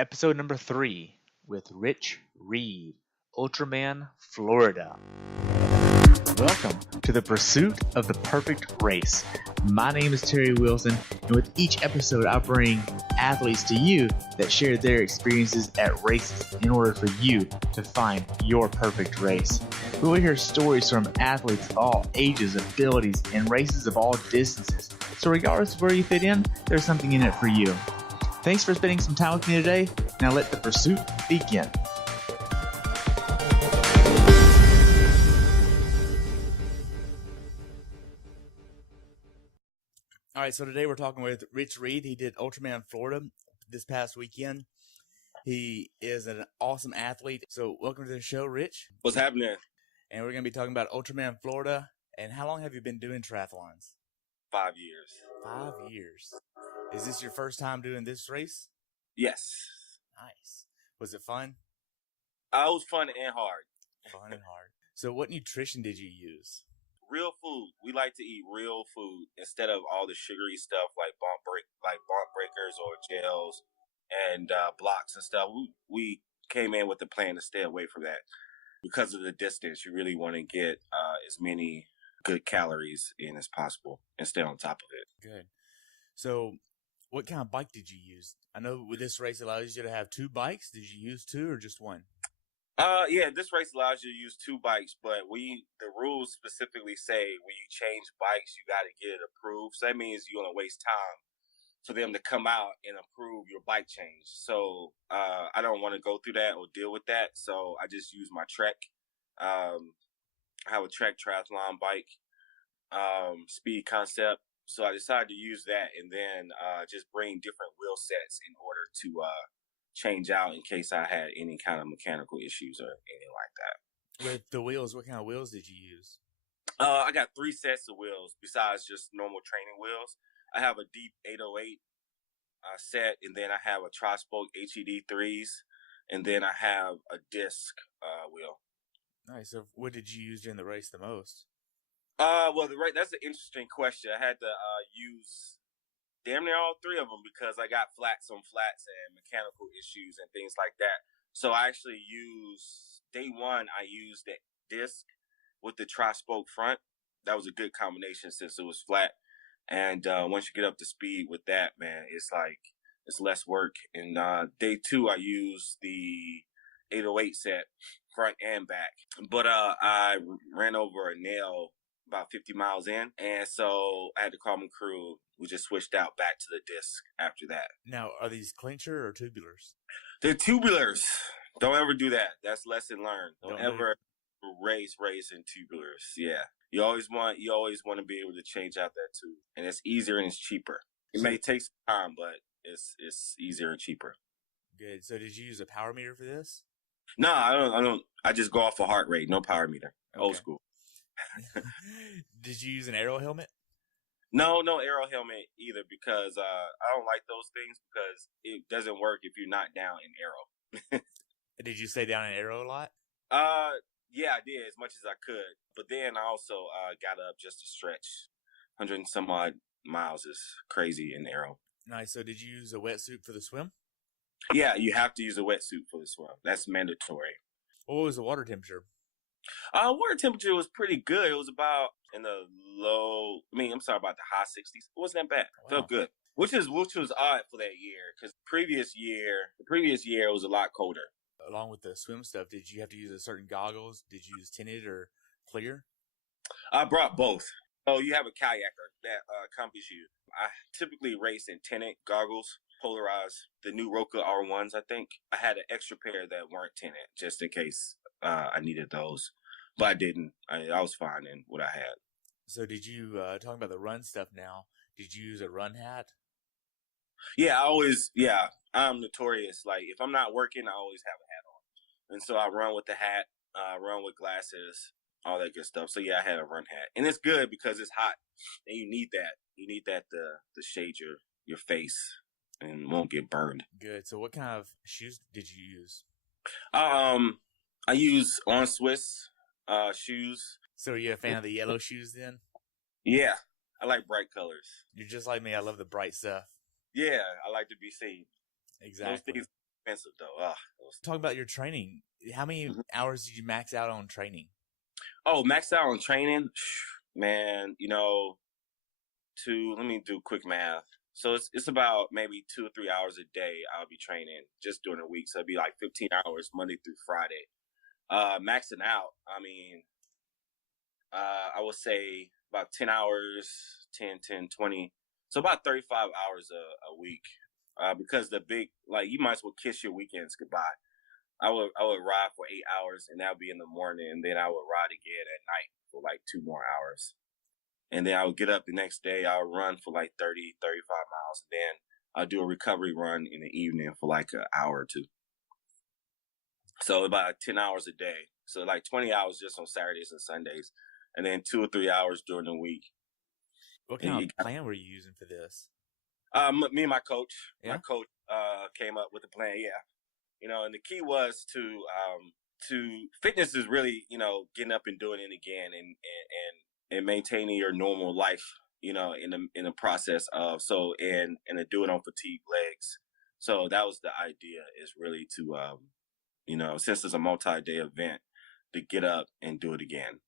episode number 3 with Rich Reed, Ultraman, Florida. Welcome to the pursuit of the perfect race. My name is Terry Wilson, and with each episode I bring athletes to you that share their experiences at races in order for you to find your perfect race. We will hear stories from athletes of all ages, abilities, and races of all distances. So regardless of where you fit in, there's something in it for you. Thanks for spending some time with me today. Now let the pursuit begin. All right, so today we're talking with Rich Reed. He did Ultraman, Florida this past weekend. He is an awesome athlete. So welcome to the show, Rich. What's happening? And we're going to be talking about Ultraman, Florida. And how long have you been doing triathlons? 5 years. 5 years. Is this your first time doing this race? Yes. Nice. Was it fun? It was fun and hard. Fun and hard. So what nutrition did you use? Real food. We like to eat real food instead of all the sugary stuff like bump breakers or gels and blocks and stuff. We came in with the plan to stay away from that because of the distance. You really want to get as many good calories in as possible and stay on top of it. Good. So what kind of bike did you use? I know with this race it allows you to have 2 bikes. Did you use 2 or just 1? Yeah, this race allows you to use 2 bikes, but the rules specifically say when you change bikes, you got to get it approved. So that means you're going to waste time for them to come out and approve your bike change. So I don't want to go through that or deal with that. So I just use my Trek. I have a Trek triathlon bike, speed concept. So I decided to use that and then just bring different wheel sets in order to change out in case I had any kind of mechanical issues or anything like that. With the wheels, what kind of wheels did you use? I got 3 sets of wheels besides just normal training wheels. I have a deep 808 set, and then I have a tri-spoke HED 3s, and then I have a disc wheel. Nice. So what did you use during the race the most? That's an interesting question. I had to use damn near all 3 of them because I got flats on flats and mechanical issues and things like that. So I actually day 1, I used the disc with the tri-spoke front. That was a good combination since it was flat. And once you get up to speed with that, man, it's less work. And day 2, I used the 808 set, front and back. But I ran over a nail about 50 miles in, and so I had to call my crew. We just switched out back to the disc after that. Now, are these clincher or tubulars? They're tubulars. Don't ever do that. That's lesson learned. Don't ever race in tubulars. Yeah. You always want to be able to change out that tube. And it's easier and it's cheaper. It may take some time, but it's easier and cheaper. Good. So did you use a power meter for this? No, I don't. I just go off a heart rate. No power meter. Okay. Old school. Did you use an aero helmet? No aero helmet either because I don't like those things because it doesn't work if you're not down in aero. Did you stay down in aero a lot? Yeah, I did as much as I could. But then I also got up just to stretch. 100 and some odd miles is crazy in aero. Nice. So did you use a wetsuit for the swim? Yeah, you have to use a wetsuit for the swim. That's mandatory. What was the water temperature? Water temperature was pretty good. It was about in the about the high 60s. It wasn't that bad. Wow. Felt good. Which was odd for that year because the previous year it was a lot colder. Along with the swim stuff, did you have to use a certain goggles? Did you use tinted or clear? I brought both. Oh, you have a kayaker that accompanies you. I typically race in tinted goggles, polarized, the new Roka R1s, I think. I had an extra pair that weren't tinted just in case I needed those. But I didn't. I was fine in what I had. So did you, talking about the run stuff now, did you use a run hat? Yeah, I'm notorious. Like, if I'm not working, I always have a hat on. And so I run with the hat, run with glasses, all that good stuff. So, yeah, I had a run hat. And it's good because it's hot, and you need that. You need that to shade your face and won't get burned. Good. So what kind of shoes did you use? I use On Swiss shoes. So are you a fan of the yellow shoes then? Yeah, I like bright colors. You're just like me. I love the bright stuff. Yeah, I like to be seen. Exactly. Those things expensive though. Talk about your training. How many hours did you max out on training? Oh, max out on training, man. Let me do quick math. So it's about maybe 2 or 3 hours a day I'll be training just during the week. So it'd be like 15 hours Monday through Friday. Maxing out, I would say about 10 hours, 10, 20. So about 35 hours a week. Because you might as well kiss your weekends goodbye. I would ride for 8 hours, and that would be in the morning, and then I would ride again at night for like 2 more hours. And then I would get up the next day, I would run for like 30, 35 miles, and then I'll do a recovery run in the evening for like an hour or two. So about 10 hours a day. So like 20 hours just on Saturdays and Sundays, and then 2 or 3 hours during the week. What kind of plan were you using for this? Me and my coach. Yeah? My coach came up with a plan, yeah. And the key was to fitness is really, getting up and doing it again and maintaining your normal life, in the process of and to do it on fatigued legs. So that was the idea, is really to since it's a multi-day event, to get up and do it again,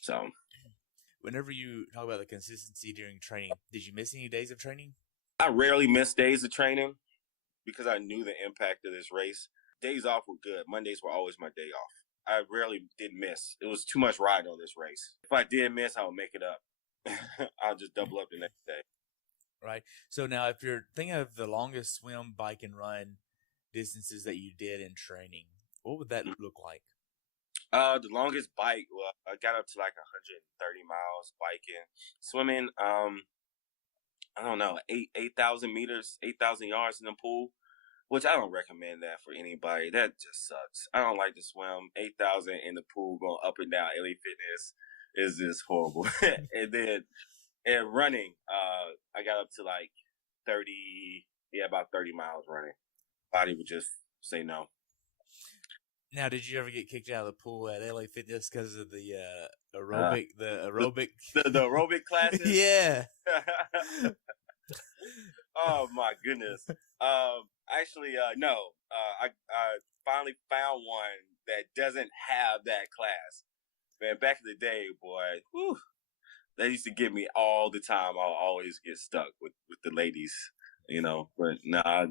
So whenever you talk about the consistency during training, did you miss any days of training? I rarely miss days of training, because I knew the impact of this race. Days off were good. Mondays were always my day off. I rarely did miss. It was too much riding on this race. If I did miss, I would make it up. I'll just double up the next day. Right. So now, if you're thinking of the longest swim, bike, and run distances that you did in training, what would that look like? The longest bike, well, I got up to like 130 miles biking. Swimming, I don't know, 8,000 meters, 8,000 yards in the pool, which I don't recommend that for anybody. That just sucks. I don't like to swim 8,000 in the pool going up and down. LA Fitness is just horrible. And running, I got up to like 30, about 30 miles running. Body would just say no. Now, did you ever get kicked out of the pool at LA Fitness because of the aerobic? The aerobic classes? Yeah. Oh my goodness. Actually, no. I finally found one that doesn't have that class. Man, back in the day, boy, whew, they used to get me all the time. I'll always get stuck with the ladies, But nah,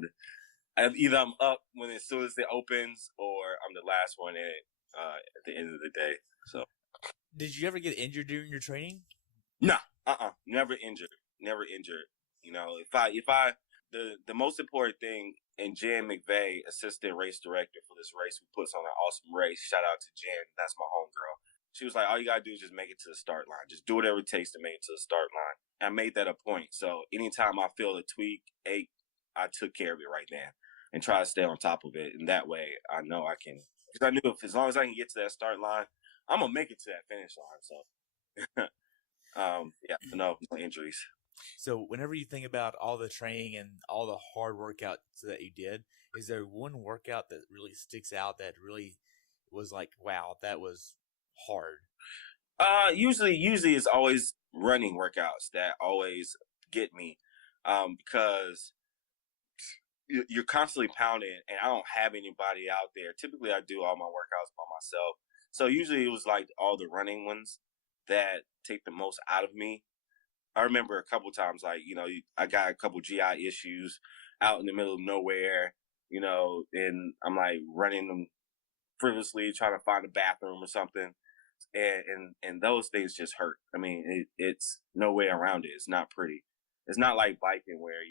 either I'm up as soon as it opens, or I'm the last one in it at the end of the day. So, did you ever get injured during your training? No, never injured. If I the most important thing, and Jen McVeay, assistant race director for this race, who puts on an awesome race. Shout out to Jen. That's my homegirl. She was like, all you gotta do is just make it to the start line. Just do whatever it takes to make it to the start line. I made that a point. So anytime I feel a tweak, ache, I took care of it right then and try to stay on top of it. And that way I know I can, because I knew as long as I can get to that start line, I'm going to make it to that finish line. So, no injuries. So whenever you think about all the training and all the hard workouts that you did, is there one workout that really sticks out that really was like, wow, that was hard? Usually it's always running workouts that always get me, because you're constantly pounding, and I don't have anybody out there. Typically I do all my workouts by myself. So usually it was like all the running ones that take the most out of me. I remember a couple times, like, I got a couple GI issues out in the middle of nowhere, and I'm like running them frivolously, trying to find a bathroom or something. And those things just hurt. I mean, it's no way around it. It's not pretty. It's not like biking where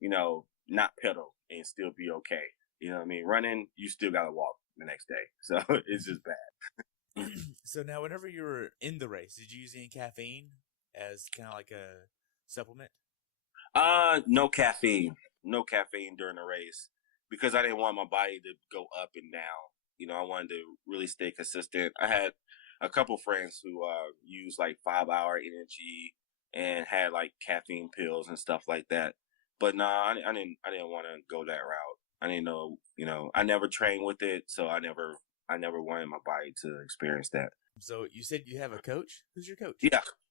you not pedal and still be okay. You know what I mean? Running, you still got to walk the next day. So it's just bad. So now, whenever you were in the race, did you use any caffeine as kind of like a supplement? No caffeine. No caffeine during the race, because I didn't want my body to go up and down. I wanted to really stay consistent. I had a couple friends who used like 5-hour energy and had like caffeine pills and stuff like that. But I didn't want to go that route. I didn't know, I never trained with it, so I never wanted my body to experience that. So you said you have a coach? Who's your coach?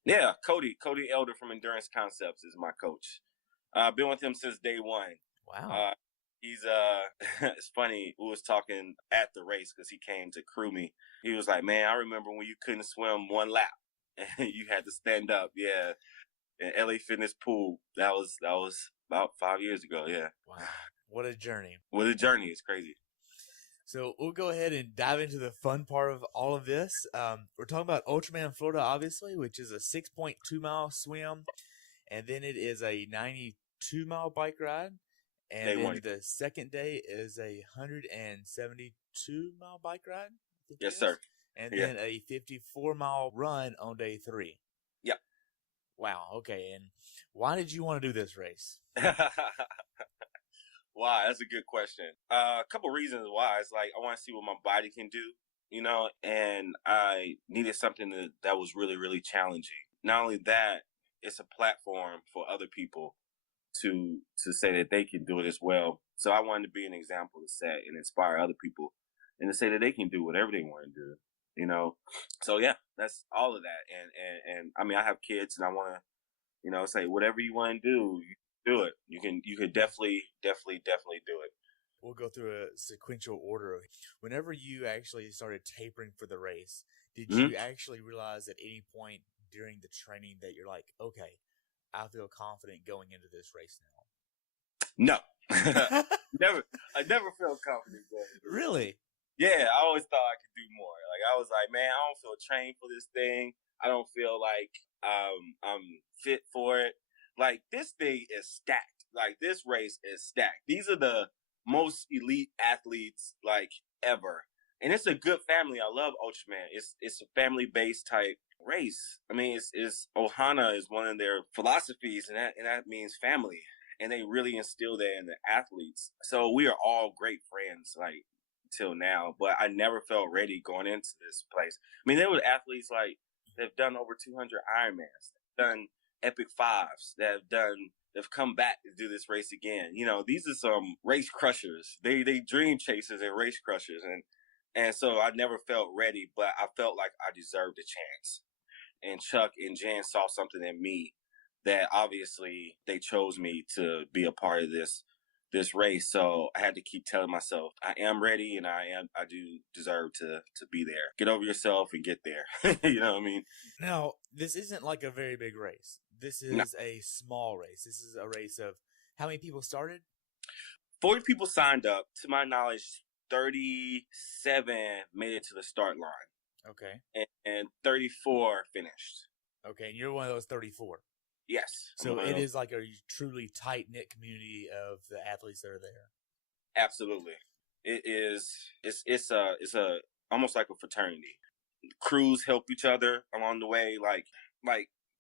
Yeah, Cody Elder from Endurance Concepts is my coach. I've been with him since day one. Wow. He's it's funny. We was talking at the race because he came to crew me. He was like, "Man, I remember when you couldn't swim one lap and you had to stand up." Yeah, in LA Fitness Pool. That was about 5 years ago. Yeah. Wow, what a journey! What a journey! It's crazy. So we'll go ahead and dive into the fun part of all of this. We're talking about Ultraman Florida, obviously, which is a 6.2-mile swim, and then it is a 92-mile bike ride, and Day then one. the second day is a 172-mile bike ride. I think Yes, it is. sir. And Yeah. then a 54-mile run on day 3. Yep. Wow. Okay. And why did you want to do this race? Wow, that's a good question. A couple reasons why. It's like I want to see what my body can do, and I needed something that was really, really challenging. Not only that, it's a platform for other people to say that they can do it as well. So I wanted to be an example to set and inspire other people, and to say that they can do whatever they want to do. So yeah, that's all of that. And I mean, I have kids, and I want to, say whatever you want to do. Do it. You can definitely do it. We'll go through a sequential order. Whenever you actually started tapering for the race, did you actually realize at any point during the training that you're like, okay, I feel confident going into this race now? No. I never felt confident going into this. Really? Yeah, I always thought I could do more. Like I was like, man, I don't feel trained for this thing. I don't feel like I'm fit for it. Like, this thing is stacked. Like, this race is stacked. These are the most elite athletes, like, ever. And it's a good family. I love Ultraman. It's a family-based type race. I mean, it's Ohana is one of their philosophies, and that means family. And they really instill that in the athletes. So we are all great friends, like, till now. But I never felt ready going into this place. I mean, there were athletes, like, that have done over 200 Ironmans, done Epic 5s they've come back to do this race again. These are some race crushers. They dream chasers and race crushers. And so I never felt ready, but I felt like I deserved a chance. And Chuck and Jen saw something in me that obviously they chose me to be a part of this race. So I had to keep telling myself I am ready, and I do deserve to be there. Get over yourself and get there. You know what I mean? Now, this isn't like a very big race. This is a small race. This is a race of how many people started? 40 people signed up. To my knowledge, 37 made it to the start line. Okay. And 34 finished. Okay, and you're one of those 34. Yes. So it is like a truly tight-knit community of the athletes that are there. Absolutely. It is. It's almost like a fraternity. Crews help each other along the way. Like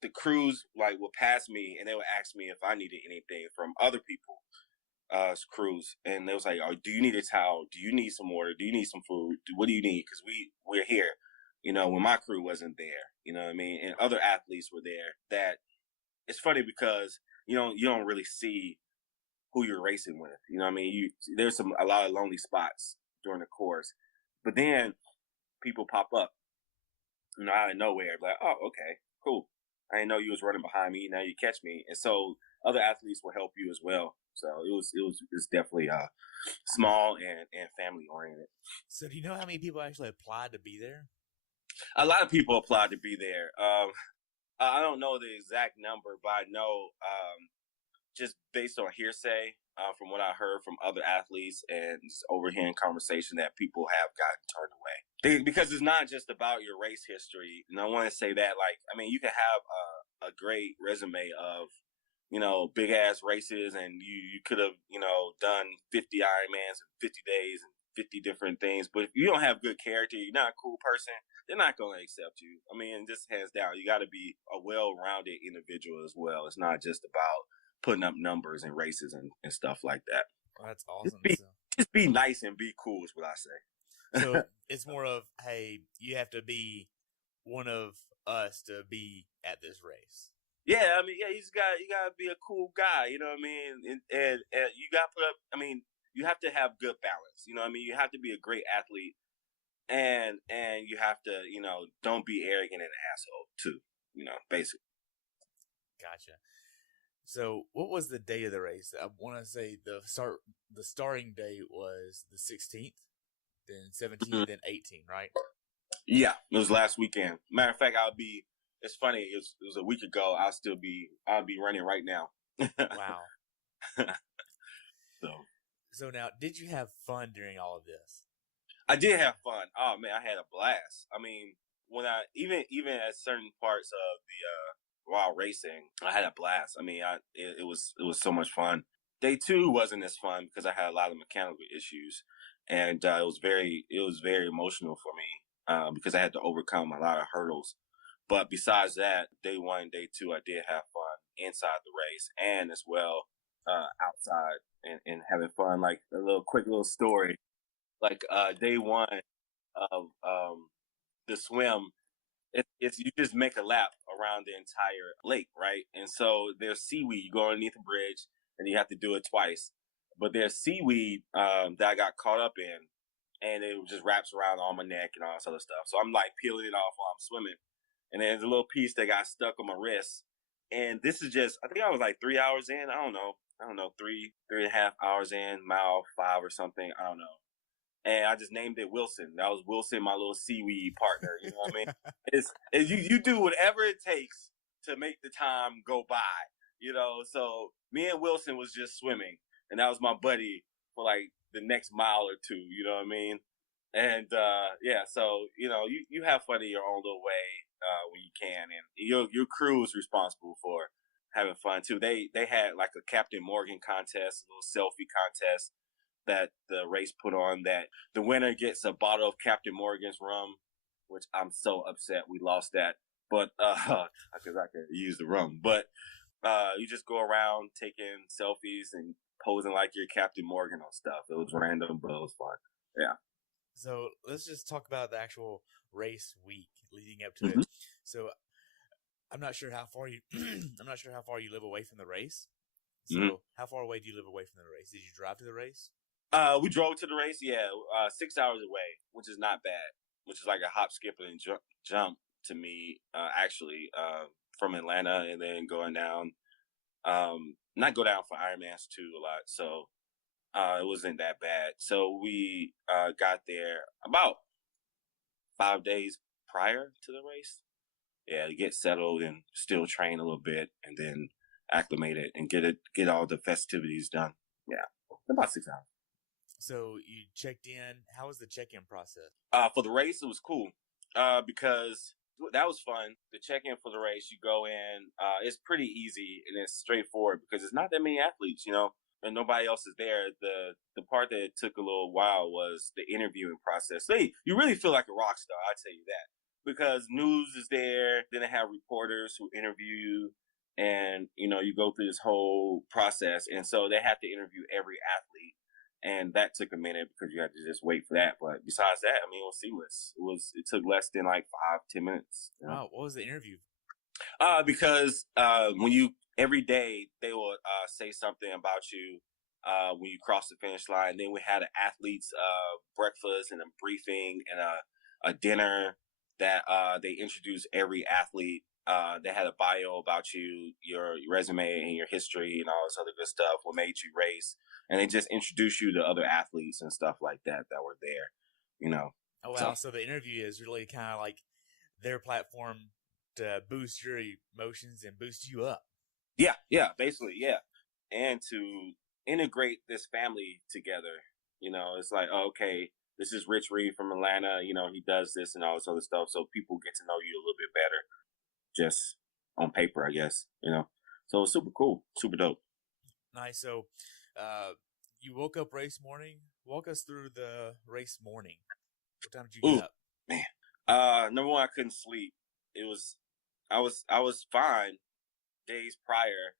the crews will pass me, and they would ask me if I needed anything from other people, crews, and they was like, "Oh, do you need a towel? Do you need some water? Do you need some food? What do you need? Because we're here." When my crew wasn't there, you know what I mean, and other athletes were there. That it's funny because you don't really see who you're racing with. You know what I mean? There's a lot of lonely spots during the course, but then people pop up, out of nowhere, like, "Oh, okay, cool. I didn't know you was running behind me. Now you catch me." And so other athletes will help you as well. So it's definitely small and family oriented. So do you know how many people actually applied to be there? A lot of people applied to be there. I don't know the exact number, but I know just based on hearsay from what I heard from other athletes and just overhearing conversation that people have gotten turned away. Because it's not just about your race history. And I want to say that, you can have a great resume of, big ass races, and you could have, done 50 Ironmans in 50 days and 50 different things. But if you don't have good character, you're not a cool person, they're not going to accept you. I mean, just hands down, you got to be a well-rounded individual as well. It's not just about putting up numbers and races and stuff like that. Well, that's awesome. Just be nice and be cool is what I say. So it's more of, hey, you have to be one of us to be at this race. Yeah, I mean, yeah, you gotta be a cool guy, you know what I mean? And you gotta put up, you have to have good balance, you know what I mean? You have to be a great athlete, and you have to, don't be arrogant and an asshole too, basically. Gotcha. So, what was the day of the race? I want to say the starting day was the 16th, then 17th, then 18th, right? Yeah, it was last weekend. Matter of fact, it's funny, it was a week ago. I'll be running right now. Wow. So now, did you have fun during all of this? I did have fun. Oh man, I had a blast. I mean, when I even at certain parts of the while racing, I had a blast. I mean, it was so much fun. Day 2 wasn't as fun because I had a lot of mechanical issues, and it was very emotional for me because I had to overcome a lot of hurdles. But besides that, day 1, day 2, I did have fun inside the race and as well outside and having fun. Like a quick little story. Like day 1 of the swim, it's you just make a lap around the entire lake, right? And so there's seaweed. You go underneath a bridge, and you have to do it twice. But there's seaweed that I got caught up in, and it just wraps around all my neck and all this other stuff. So I'm like peeling it off while I'm swimming, and there's a little piece that got stuck on my wrist. And this is just, I think I was like 3 hours in. I don't know, 3.5 hours in, mile 5 or something. I don't know. And I just named it Wilson. That was Wilson, my little seaweed partner. You know what I mean? It's you do whatever it takes to make the time go by. You know, so me and Wilson was just swimming, and that was my buddy for like the next mile or two. You know what I mean? And yeah, so you know, you have fun in your own little way when you can, and your crew is responsible for having fun too. They had like a Captain Morgan contest, a little selfie contest that the race put on, that the winner gets a bottle of Captain Morgan's rum, which I'm so upset we lost that. But because I could use the rum. But you just go around taking selfies and posing like you're Captain Morgan on stuff. It was random, but it was fun. Yeah. So let's just talk about the actual race week leading up to it. So I'm not sure how far you live away from the race. So how far away do you live away from the race? Did you drive to the race? We drove to the race, 6 hours away, which is not bad, which is like a hop, skip, and jump to me, actually, from Atlanta and then going down, not go down for Ironman's 2 a lot, so it wasn't that bad. So we got there about 5 days prior to the race, to get settled and still train a little bit and then acclimate it and get all the festivities done. Yeah, about 6 hours. So you checked in. How was the check-in process? For the race, it was cool because that was fun. The check-in for the race, you go in. It's pretty easy and it's straightforward because there's not that many athletes, you know, and nobody else is there. The part that took a little while was the interviewing process. You really feel like a rock star, I'll tell you that, because news is there. Then they have reporters who interview you, and you know you go through this whole process, and so they have to interview every athlete. And that took a minute because you had to just wait for that. But besides that, I mean, it was seamless. It took less than like 5-10 minutes. You know? Wow. What was the interview? Because every day they will say something about you when you cross the finish line. Then we had an athlete's breakfast and a briefing and a dinner that they introduced every athlete. They had a bio about you, your resume and your history and all this other good stuff, what made you race. And they just introduce you to other athletes and stuff like that were there, you know. Oh, wow. So the interview is really kind of like their platform to boost your emotions and boost you up. Yeah, basically, yeah. And to integrate this family together, you know, it's like, oh, okay, this is Rich Reed from Atlanta, you know, he does this and all this other stuff. So people get to know you a little bit better just on paper, I guess, you know. So it's super cool, super dope. Nice. So you woke up race morning. Walk us through the race morning. What time did you get up? Man. Number one, I couldn't sleep. I was fine days prior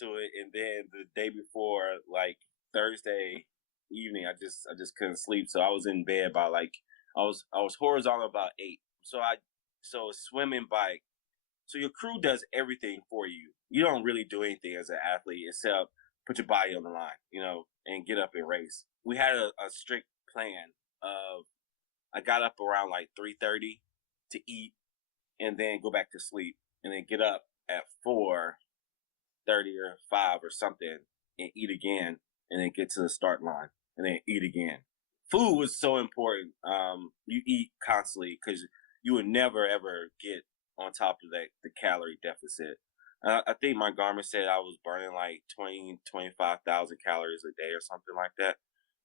to it, and then the day before, like Thursday evening, I just couldn't sleep. So I was in bed by like I was horizontal about 8. So swimming, bike. So your crew does everything for you. You don't really do anything as an athlete except put your body on the line, you know, and get up and race. We had a strict plan of I got up around like 3:30 to eat and then go back to sleep and then get up at 4. 4:30 or 5 or something and eat again, and then get to the start line and then eat again. Food was so important. You eat constantly because you would never ever get on top of the calorie deficit. I think my Garmin said I was burning like 25,000 calories a day or something like that.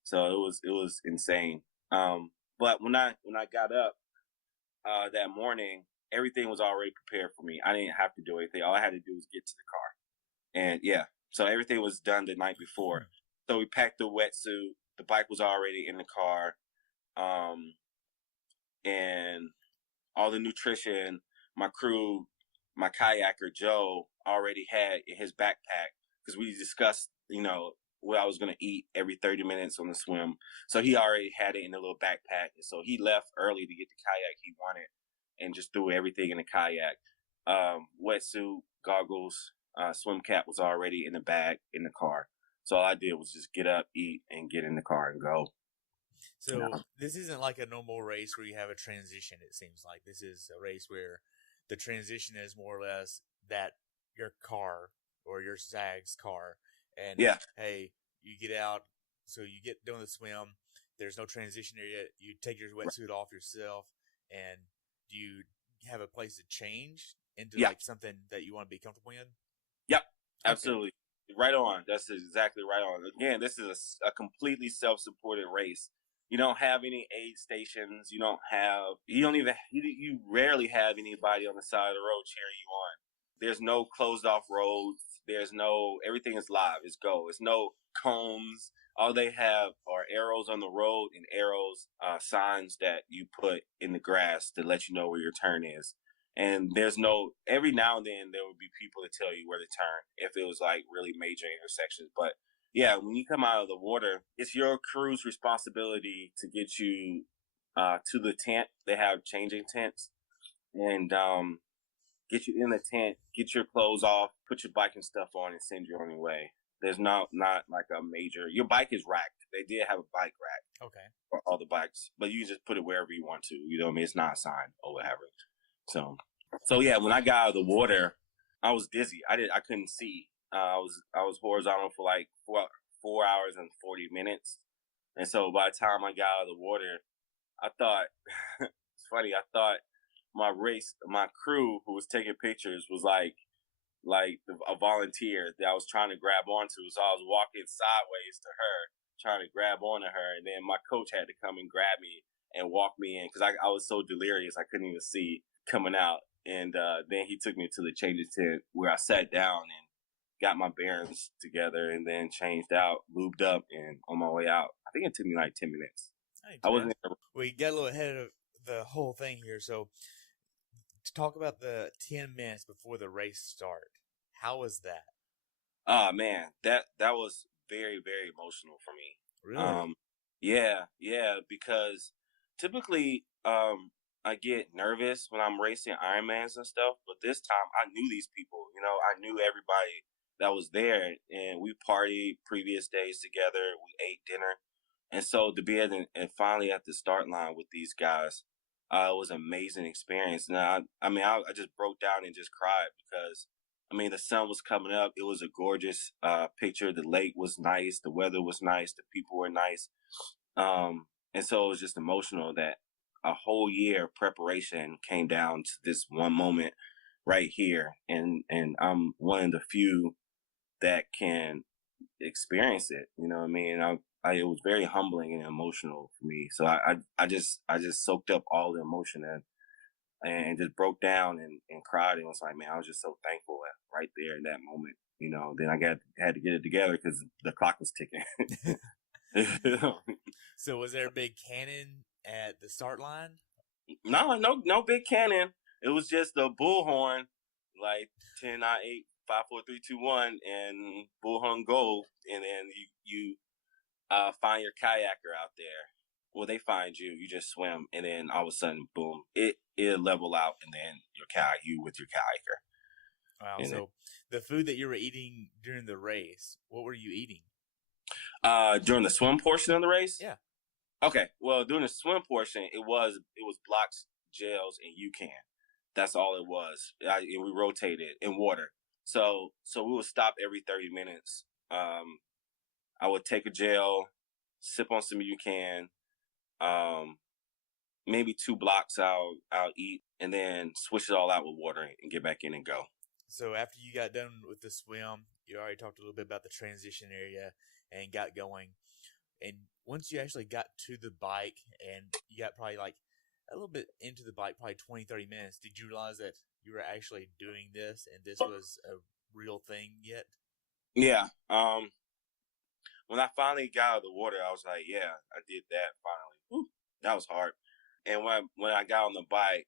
So it was insane. But when I got up that morning, everything was already prepared for me. I didn't have to do anything. All I had to do was get to the car, and yeah, so everything was done the night before. So we packed the wetsuit. The bike was already in the car, and all the nutrition. My crew, my kayaker Joe, already had in his backpack because we discussed, what I was going to eat every 30 minutes on the swim. So he already had it in a little backpack. So he left early to get the kayak he wanted and just threw everything in the kayak. Wetsuit, goggles, swim cap was already in the bag in the car. So all I did was just get up, eat, and get in the car and go. So this isn't like a normal race where you have a transition, it seems like. This is a race where the transition is more or less that your car or your Zag's car. And, hey, you get out, so you get doing the swim. There's no transition area. You take your wetsuit off yourself, and do you have a place to change into like something that you want to be comfortable in? Yep, absolutely. Okay. Right on. That's exactly right on. Again, this is a completely self-supported race. You don't have any aid stations. You rarely have anybody on the side of the road cheering you on. There's no closed off roads. Everything is live. It's go. It's no cones. All they have are arrows on the road and arrows, signs that you put in the grass to let you know where your turn is. And every now and then there would be people to tell you where to turn if it was like really major intersections. But yeah, when you come out of the water, it's your crew's responsibility to get you to the tent. They have changing tents, and get you in the tent, get your clothes off, put your bike and stuff on, and send you on your way. There's not like a major. Your bike is racked. They did have a bike rack, for all the bikes, but you just put it wherever you want to. You know what I mean? It's not assigned or whatever. So yeah, when I got out of the water, I was dizzy. I couldn't see. I was horizontal for like 4 hours and 40 minutes. And so by the time I got out of the water, I thought, it's funny, I thought my crew who was taking pictures was like a volunteer that I was trying to grab onto. So I was walking sideways to her, trying to grab onto her. And then my coach had to come and grab me and walk me in because I was so delirious. I couldn't even see coming out. And then he took me to the changing tent where I sat down and got my bearings together and then changed out, lubed up, and on my way out. I think it took me like 10 minutes. I wasn't. We got a little ahead of the whole thing here. So to talk about the 10 minutes before the race start, how was that? Oh man, that was very, very emotional for me. Really? Yeah, because typically I get nervous when I'm racing Ironmans and stuff, but this time I knew these people. I knew everybody that was there, and we partied previous days together. We ate dinner, and so to be and finally at the start line with these guys, it was an amazing experience. And I just broke down and just cried because the sun was coming up. It was a gorgeous picture. The lake was nice. The weather was nice. The people were nice. And so it was just emotional that a whole year of preparation came down to this one moment right here. And I'm one of the few that can experience it. You know what I mean? It was very humbling and emotional for me. So I just soaked up all the emotion and just broke down and cried. And was like, man, I was just so thankful right there in that moment. Then I had to get it together because the clock was ticking. So was there a big cannon at the start line? No big cannon. It was just a bullhorn, like 10, 9, 8, 5, 4, 3, 2, 1, and bullhorn go, and then you find your kayaker out there. Well, they find you. You just swim, and then all of a sudden, boom! It'll level out, and then you with your kayaker. Wow! And so the food that you were eating during the race, what were you eating? During the swim portion of the race? Yeah. Okay. Well, during the swim portion, it was blocks, gels, and UCAN. That's all it was. And we rotated in water. So we would stop every 30 minutes. I would take a gel, sip on some UCAN, maybe 2 blocks I'll eat, and then switch it all out with water and get back in and go. So after you got done with the swim, you already talked a little bit about the transition area and got going. And once you actually got to the bike and you got probably like a little bit into the bike, probably 20, 30 minutes, did you realize that you were actually doing this and this was a real thing yet? Yeah. When I finally got out of the water, I was like, yeah, I did that finally. Whew, that was hard. And when I got on the bike,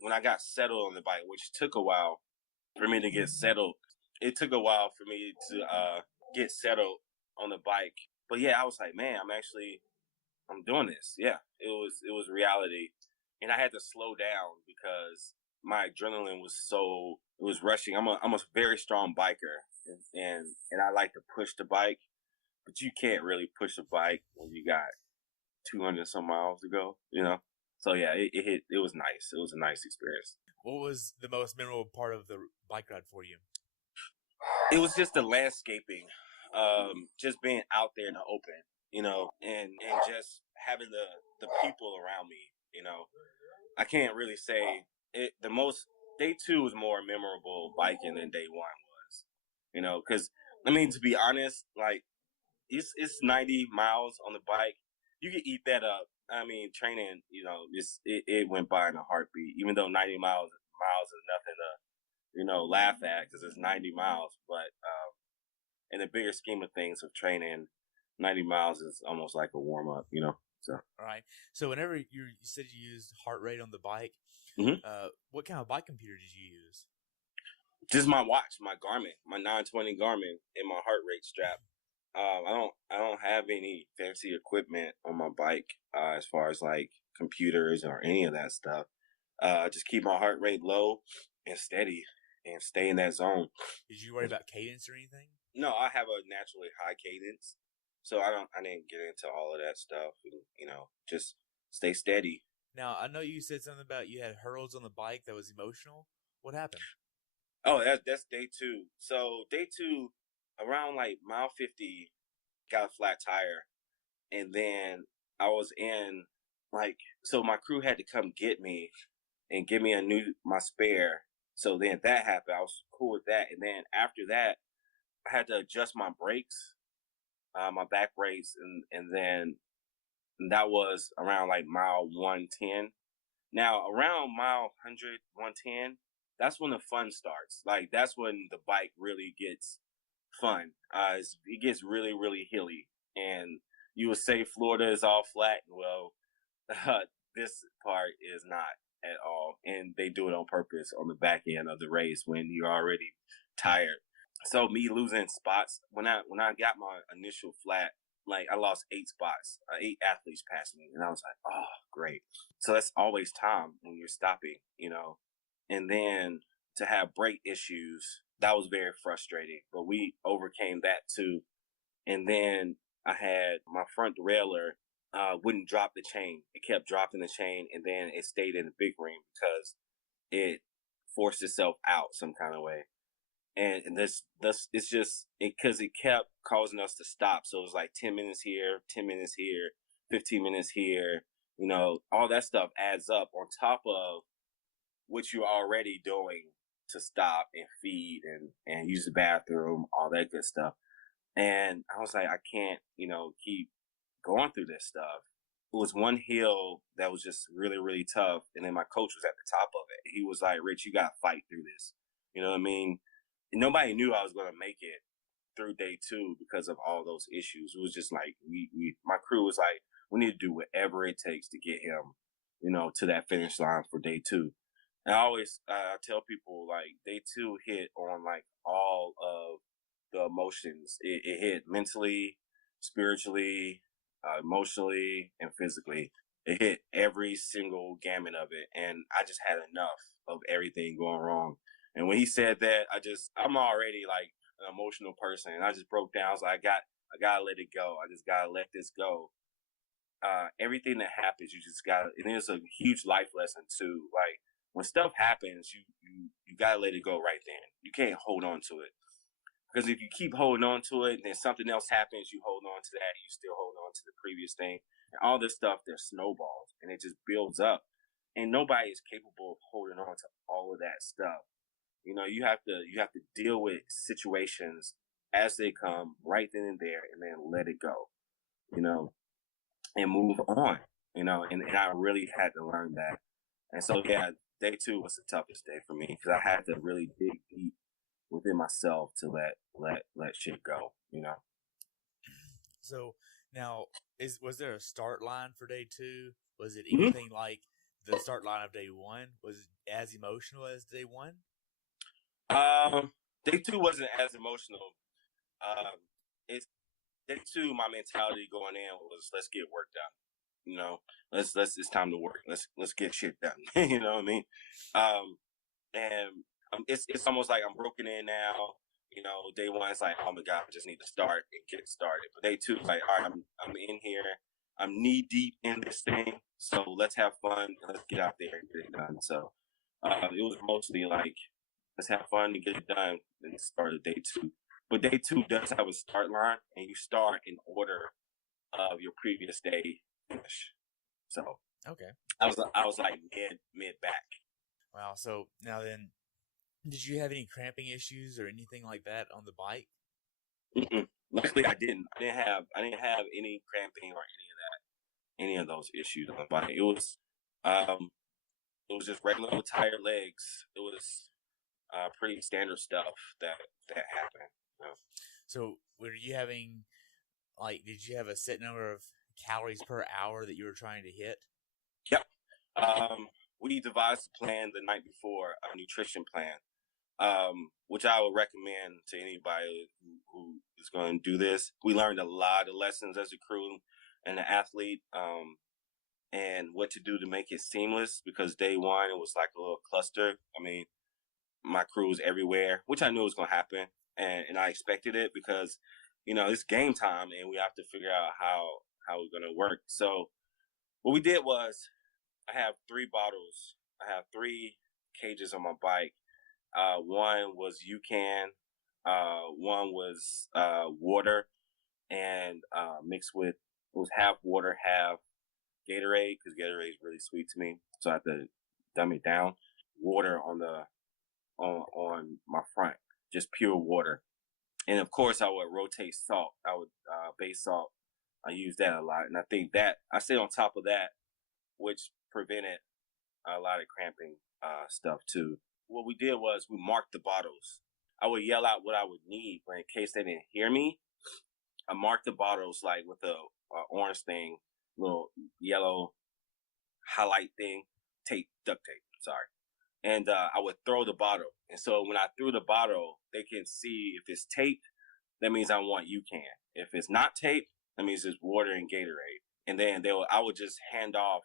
when I got settled on the bike, which took a while for me to get settled. It took a while for me to get settled on the bike. But yeah, I was like, man, I'm doing this. Yeah, it was reality. And I had to slow down because my adrenaline was rushing. I'm a very strong biker, and I like to push the bike, but you can't really push a bike when you got 200 some miles to go, So yeah, it was nice. It was a nice experience. What was the most memorable part of the bike ride for you? It was just the landscaping, just being out there in the open, and just having the people around me, I can't really say it. Day 2 was more memorable biking than day 1 was, because to be honest, like it's 90 miles on the bike. You can eat that up. Training, it went by in a heartbeat. Even though 90 miles is nothing to, laugh at because it's 90 miles. But in the bigger scheme of things of training, 90 miles is almost like a warm up, So. All right. So whenever you said you used heart rate on the bike, mm-hmm. What kind of bike computer did you use? Just my watch, my Garmin, my 920 Garmin, and my heart rate strap. I don't have any fancy equipment on my bike as far as like computers or any of that stuff. Just keep my heart rate low and steady and stay in that zone. Did you worry about cadence or anything? No, I have a naturally high cadence, so I didn't get into all of that stuff. And, just stay steady. Now I know you said something about you had hurdles on the bike that was emotional. What happened? Oh, that's day 2. So day 2. Around like mile 50, got a flat tire, and then I was in so my crew had to come get me and give me my spare. So then that happened. I was cool with that, and then after that, I had to adjust my brakes, my back brakes, and then that was around like mile 110. Now around mile 100, 110, that's when the fun starts. Like that's when the bike really gets fun. It gets really, really hilly, and you would say Florida is all flat. Well, this part is not at all, and they do it on purpose on the back end of the race when you're already tired. So me losing spots when I got my initial flat, like I lost 8 spots. 8 athletes passed me, and I was like, oh, great. So that's always time when you're stopping, and then to have brake issues. That was very frustrating, but we overcame that too. And then I had my front derailleur wouldn't drop the chain. It kept dropping the chain, and then it stayed in the big ring because it forced itself out some kind of way. And this it's just because it kept causing us to stop. So it was like 10 minutes here, 10 minutes here, 15 minutes here. All that stuff adds up on top of what you're already doing to stop and feed and use the bathroom, all that good stuff. And I was like, I can't, keep going through this stuff. It was one hill that was just really, really tough. And then my coach was at the top of it. He was like, Rich, you got to fight through this. You know what I mean? And nobody knew I was going to make it through day 2 because of all those issues. It was just like, my crew was like, we need to do whatever it takes to get him, to that finish line for day 2. And I always tell people like day 2 hit on like all of the emotions. It hit mentally, spiritually, emotionally, and physically. It hit every single gamut of it, and I just had enough of everything going wrong. And when he said that, I'm already like an emotional person, and I just broke down. I was like, I gotta let it go. I just gotta let this go. Everything that happens, you just gotta. And it's a huge life lesson too. Like when stuff happens, you gotta let it go right then. You can't hold on to it. Because if you keep holding on to it, then something else happens, you hold on to that, you still hold on to the previous thing. And all this stuff, there's snowballs, and it just builds up. And nobody is capable of holding on to all of that stuff. You know, you have to deal with situations as they come right then and there, and then let it go, you know, and move on, you know, and I really had to learn that. And so, yeah, day 2 was the toughest day for me because I had to really dig deep within myself to let shit go, you know. So now, was there a start line for day 2? Was it Mm-hmm. anything like the start line of day 1? Was it as emotional as day 1? Day 2 wasn't as emotional. It's day 2. My mentality going in was let's get work done. You know, let's it's time to work. Let's get shit done. You know what I mean? And it's almost like I'm broken in now. You know, day 1 is like, oh my god, I just need to start and get started. But day 2 is like, all right, I'm in here. I'm knee deep in this thing. So let's have fun and let's get out there and get it done. So it was mostly like let's have fun and get it done and start day 2. But day 2 does have a start line, and you start in order of your previous day finish. So okay, I was like mid back. Wow. So now then, did you have any cramping issues or anything like that on the bike? Mm-mm. Luckily, I didn't. I didn't have any cramping or any of those issues on the bike. It was just regular old tired legs. It was pretty standard stuff that happened. You know? So were you having, like, did you have a set number of calories per hour that you were trying to hit? Yep. We devised a plan the night before, a nutrition plan, which I would recommend to anybody who is going to do this. We learned a lot of lessons as a crew and an athlete, and what to do to make it seamless, because day 1, it was like a little cluster. I mean, my crew was everywhere, which I knew was going to happen, and I expected it because, you know, it's game time and we have to figure out how we're going to work. So what we did was I have 3 bottles. I have 3 cages on my bike. One was UCAN, one was water, and mixed with, it was half water, half Gatorade, because Gatorade is really sweet to me, so I have to dumb it down. Water on my front, just pure water, and of course I would rotate salt. I would base salt. I use that a lot, and I think that I stayed on top of that, which prevented a lot of cramping stuff too. What we did was we marked the bottles. I would yell out what I would need, but in case they didn't hear me, I marked the bottles like with a orange thing, little yellow highlight thing, duct tape. Sorry. And I would throw the bottle. And so when I threw the bottle, they can see if it's taped, that means I want UCAN. If it's not taped, that means it's water and Gatorade. And then I would just hand off.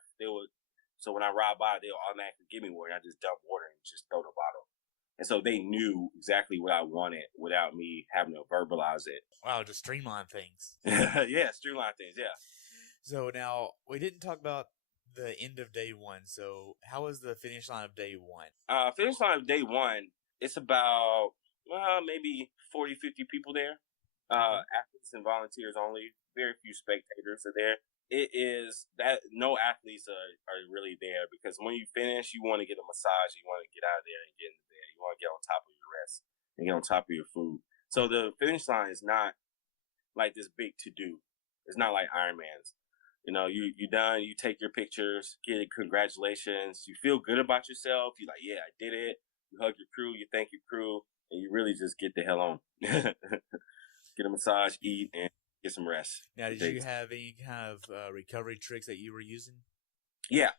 So when I ride by, they'll automatically give me water. And I just dump water and just throw the bottle. And so they knew exactly what I wanted without me having to verbalize it. Wow, just streamline things. Yeah, streamline things, yeah. So now, we didn't talk about the end of day 1. So how was the finish line of day 1? Finish line of day 1, it's about maybe 40, 50 people there. Athletes and volunteers only. Very few spectators are there. It is that no athletes are really there, because when you finish, you want to get a massage. You want to get out of there and get in the bed. You want to get on top of your rest and get on top of your food. So the finish line is not like this big to do. It's not like Ironman's. You know, you done. You take your pictures. Get congratulations. You feel good about yourself. You're like, yeah, I did it. You hug your crew. You thank your crew, and you really just get the hell on. Get a massage, eat, and get some rest. Now, did you have any kind of recovery tricks that you were using? Yeah.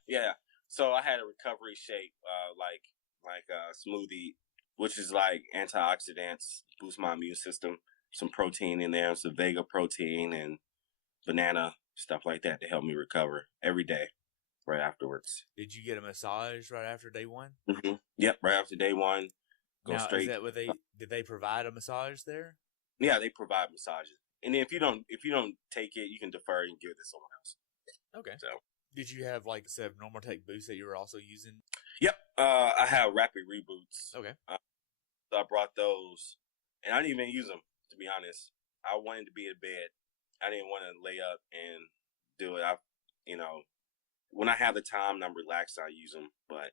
So I had a recovery shake, like a smoothie, which is like antioxidants, boost my immune system. Some protein in there, some Vega protein and banana, stuff like that to help me recover every day right afterwards. Did you get a massage right after day 1? Mm-hmm. Yep, right after day 1. Go straight. Is that what did they provide a massage there? Yeah, they provide massages. And then if you don't take it, you can defer and give it to someone else. Okay. So Did you have like a set of Normal Tech boots that you were also using? Yep. I have rapid reboots. Okay. So I brought those, and I didn't even use them, to be honest. I wanted to be in bed. I didn't want to lay up and do it. When I have the time and I'm relaxed, I use them. But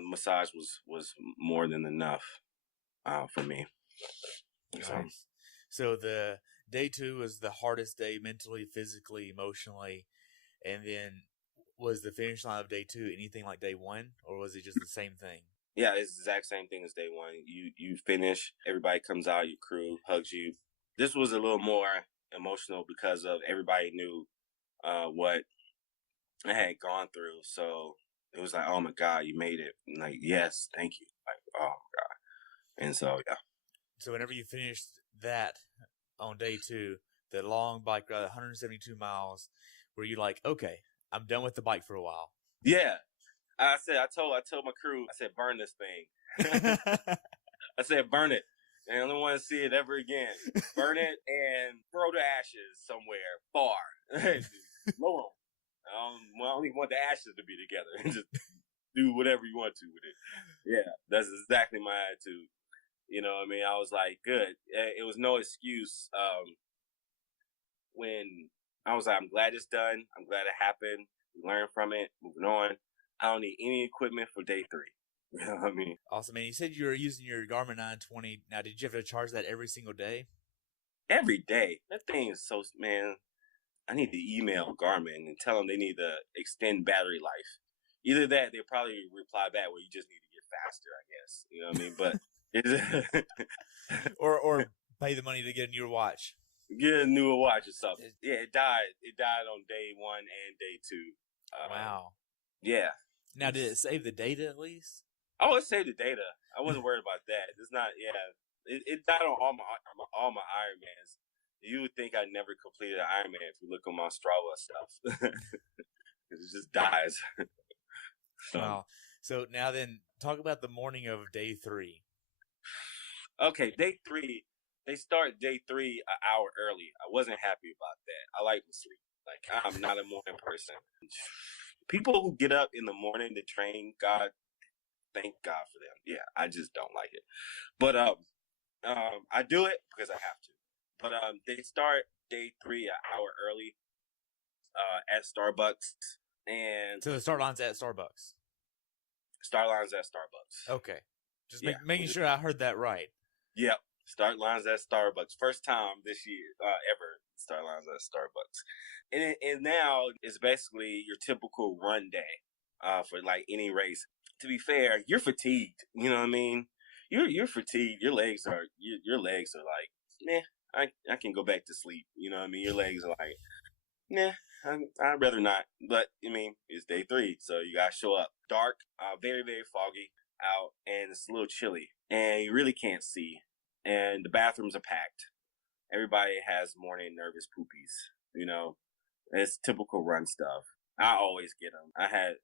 massage was more than enough for me. Nice. So the day 2 was the hardest day mentally, physically, emotionally, and then was the finish line of day 2 anything like day 1, or was it just the same thing? Yeah, it's the exact same thing as day 1. You finish, everybody comes out, your crew hugs you. This was a little more emotional because of everybody knew what I had gone through. So it was like, oh my God, you made it. And like, yes, thank you. Like, oh my God. And so, yeah. So whenever you finished that on day 2, the long bike ride, 172 miles, were you like, okay, I'm done with the bike for a while? Yeah. I told my crew, I said, burn this thing. I said, burn it. And I don't want to see it ever again. Burn it and throw the ashes somewhere far. Lower them. I don't even want the ashes to be together. Just do whatever you want to with it. Yeah, that's exactly my attitude. You know what I mean? I was like, good. It was no excuse. When I was like, I'm glad it's done. I'm glad it happened. We learned from it. Moving on. I don't need any equipment for day 3. You know what I mean? Awesome, man. You said you were using your Garmin 920. Now, did you have to charge that every single day? Every day. That thing is so, man, I need to email Garmin and tell them they need to extend battery life. Either that, they'll probably reply back, well, you just need to get faster, I guess. You know what I mean? But or pay the money to get a newer watch. Get a newer watch or something. Yeah, it died. It died on day 1 and day 2. Wow. Yeah. Now, did it save the data at least? Oh, it saved the data. I wasn't worried about that. It's not. Yeah, it died on all my Ironmans. You would think I never completed an Ironman if you look on my Strava stuff. It just dies. Wow. So now then, talk about the morning of day 3. Okay, day 3. They start day 3 an hour early. I wasn't happy about that. I like to sleep. Like, I'm not a morning person. People who get up in the morning to train, thank God for them. Yeah, I just don't like it. But I do it because I have to. But they start day 3 an hour early at Starbucks. And so the start line's at Starbucks. Start line's at Starbucks. Okay. Just making sure I heard that right. Yep. Start lines at Starbucks. First time this year ever. Start lines at Starbucks. And now it's basically your typical run day for like any race. To be fair, you're fatigued. You know what I mean? You're fatigued. Your legs are like, meh, I can go back to sleep. You know what I mean? Your legs are like, nah, I'd rather not. But I mean, it's day 3, so you gotta show up. Dark, very, very foggy out, and it's a little chilly, and you really can't see. And the bathrooms are packed. Everybody has morning nervous poopies. You know, it's typical run stuff. I always get them.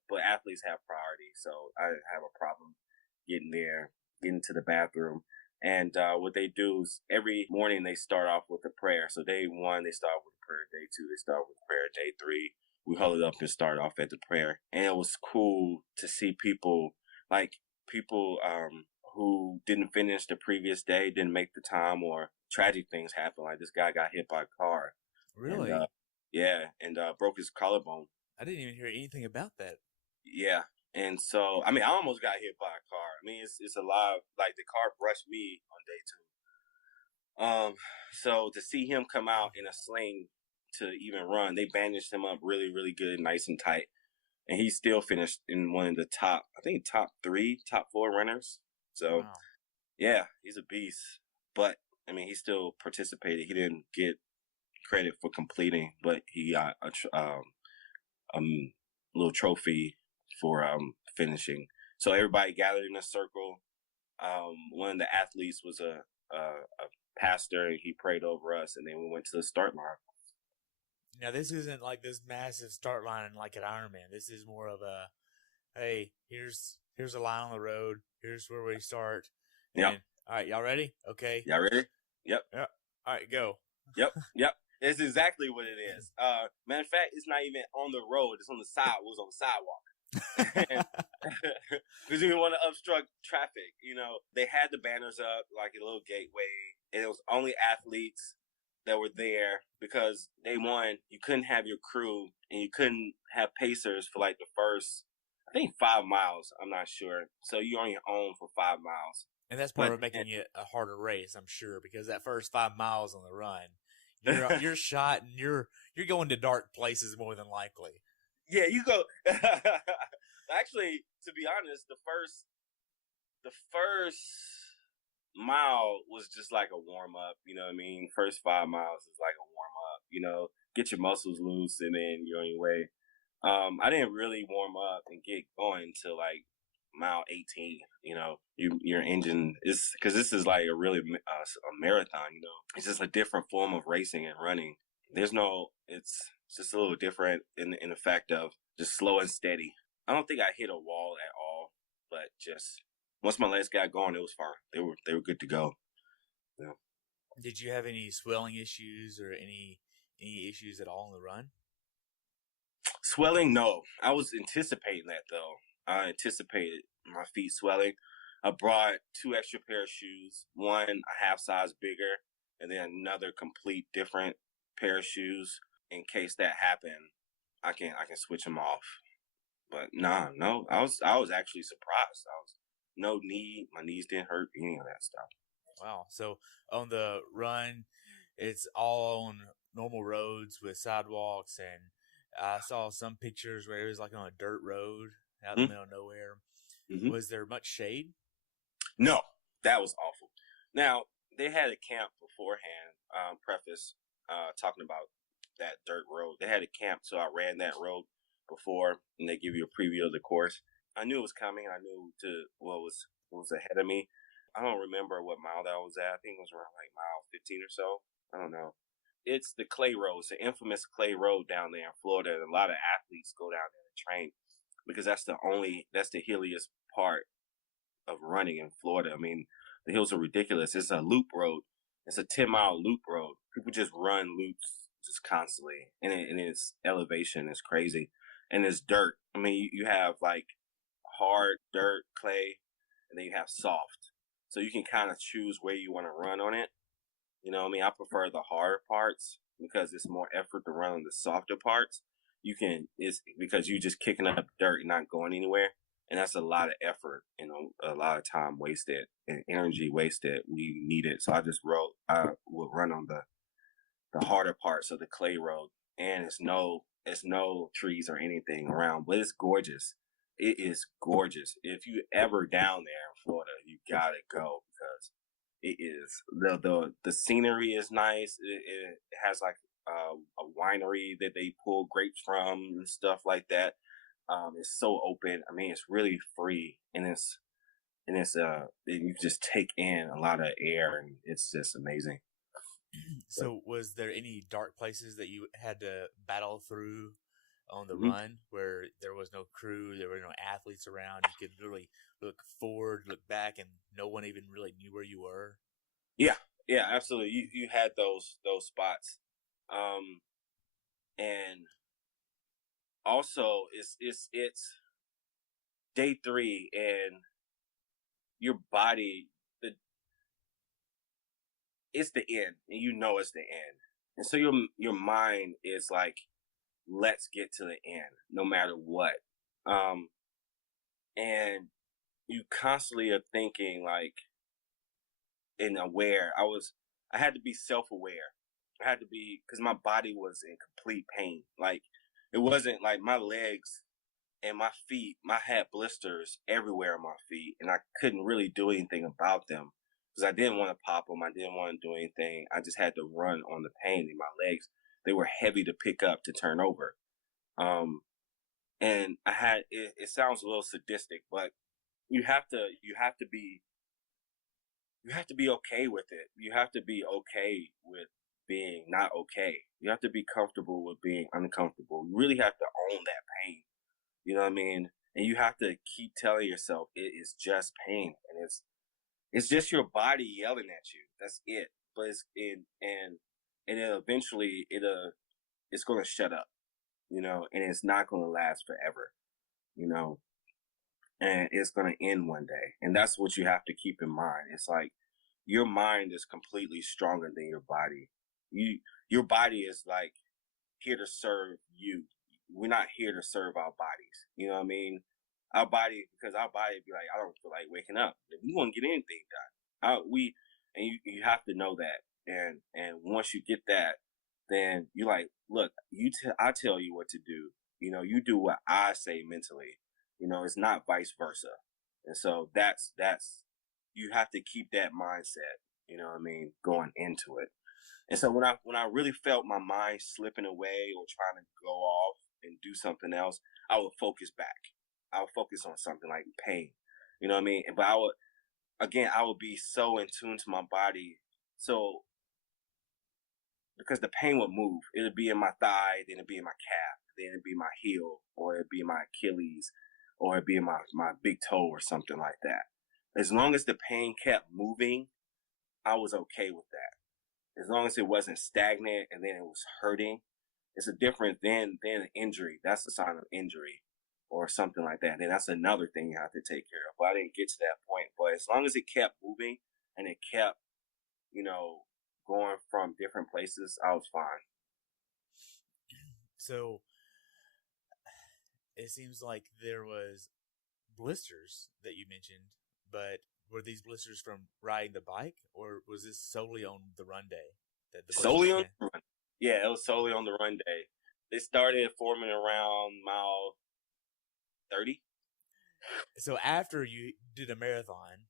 But athletes have priority, so I have a problem getting there, getting to the bathroom. And what they do is every morning they start off with a prayer. So day 1, they start with a prayer. Day 2, they start with prayer. Day 3, we hold it up and start off at the prayer. And it was cool to see people who didn't finish the previous day, didn't make the time, or tragic things happen. Like this guy got hit by a car. Really? And broke his collarbone. I didn't even hear anything about that. Yeah. And so, I mean, I almost got hit by a car. I mean, it's a lot. Like the car brushed me on day 2. So to see him come out in a sling to even run, they bandaged him up really, really good, nice and tight. And he still finished in one of the top 3, top 4 runners. So, wow. Yeah, he's a beast. But, I mean, he still participated. He didn't get credit for completing, but he got a little trophy for finishing. So everybody gathered in a circle. One of the athletes was a pastor, and he prayed over us, and then we went to the start line. Now, this isn't like this massive start line like at Ironman. This is more of a, hey, here's a line on the road. Here's where we start. Yeah. All right, y'all ready? Okay. Y'all ready? Yep. All right, go. Yep. It's exactly what it is. Matter of fact, it's not even on the road. It's on the side. It was on the sidewalk. Because you didn't want to obstruct traffic. You know, they had the banners up like a little gateway, and it was only athletes that were there because day one, you couldn't have your crew and you couldn't have pacers for like the first, I think 5 miles. I'm not sure. So you're on your own for 5 miles. And that's part of making it a harder race, I'm sure, because that first 5 miles on the run, you're shot and you're going to dark places more than likely. Yeah, you go. Actually, to be honest, the first mile was just like a warm up. You know what I mean? First 5 miles is like a warm up. You know, get your muscles loose and then you're on your way. I didn't really warm up and get going till like mile 18. You know, your engine is, because this is like a really a marathon. You know, it's just a different form of racing and running. It's just a little different in the fact of just slow and steady. I don't think I hit a wall at all, but just once my legs got going, it was fine. They were good to go. Yeah. Did you have any swelling issues or any issues at all on the run? Swelling, no. I was anticipating that though. I anticipated my feet swelling. I brought 2 extra pair of shoes, one a half size bigger, and then another complete different pair of shoes in case that happened. I can switch them off. But no, I was actually surprised. My knees didn't hurt, any of that stuff. Wow. So on the run, it's all on normal roads with sidewalks, and I saw some pictures where it was like on a dirt road out in the middle of nowhere. Mm-hmm. Was there much shade? No, that was awful. Now, they had a camp beforehand, talking about that dirt road. They had a camp, so I ran that road before, and they give you a preview of the course. I knew it was coming. I knew what was ahead of me. I don't remember what mile that was at. I think it was around like mile 15 or so. I don't know. It's the clay road. It's the infamous clay road down there in Florida. And a lot of athletes go down there to train because that's the hilliest part of running in Florida. I mean, the hills are ridiculous. It's a loop road. It's a 10-mile loop road. People just run loops just constantly. And its elevation is crazy. And it's dirt. I mean, you have like hard dirt, clay, and then you have soft. So you can kind of choose where you want to run on it. You know what I mean? I prefer the harder parts because it's more effort to run on the softer parts. It's because you're just kicking up dirt and not going anywhere. And that's a lot of effort, a lot of time wasted and energy wasted. We need it. So I would run on the harder parts of the clay road. And it's no trees or anything around, but it's gorgeous. It is gorgeous. If you ever down there in Florida, you gotta go because it is the scenery is nice. It has like a winery that they pull grapes from and stuff like that. It's so open. I mean, it's really free, and you just take in a lot of air, and it's just amazing. So was there any dark places that you had to battle through on the run where there was no crew, there were no athletes around, you could really look forward, look back, and no one even really knew where you were? Yeah, absolutely. You had those spots. And also it's day 3 and your body, it's the end, and you know it's the end. And so your mind is like, let's get to the end, no matter what. And you constantly are thinking like, and aware. I had to be self-aware. I had to be, because my body was in complete pain. Like, it wasn't like my legs and my feet, I had blisters everywhere on my feet, and I couldn't really do anything about them because I didn't want to pop them. I didn't want to do anything. I just had to run on the pain in my legs. They were heavy to pick up, to turn over. And I had, it sounds a little sadistic, but you have to be okay with it. You have to be okay with being not okay. You have to be comfortable with being uncomfortable. You really have to own that pain. You know what I mean? And you have to keep telling yourself it is just pain, and it's just your body yelling at you. That's it. But and then eventually it's going to shut up, and it's not going to last forever, and it's going to end one day. And that's what you have to keep in mind. It's like your mind is completely stronger than your body. Your body is like here to serve you. We're not here to serve our bodies. You know what I mean? Our body, because our body would be like, I don't feel like waking up. We won't get anything done. You have to know that. And once you get that, then you're like, look, I tell you what to do. You do what I say mentally. It's not vice versa. And so that's you have to keep that mindset. Going into it. And so when I really felt my mind slipping away or trying to go off and do something else, I would focus back. I would focus on something like pain. You know what I mean? But I would be so in tune to my body. So because the pain would move, it would be in my thigh, then it'd be in my calf, then it'd be my heel, or it'd be my Achilles, or it'd be in my big toe or something like that. As long as the pain kept moving, I was okay with that. As long as it wasn't stagnant and then it was hurting, it's a different than an injury. That's a sign of injury or something like that. Then that's another thing you have to take care of. But I didn't get to that point. But as long as it kept moving and it kept, going from different places, I was fine. So it seems like there was blisters that you mentioned, but were these blisters from riding the bike, or was this solely on the run day? Solely on the run. Yeah, it was solely on the run day. They started forming around mile 30. So after you did a marathon,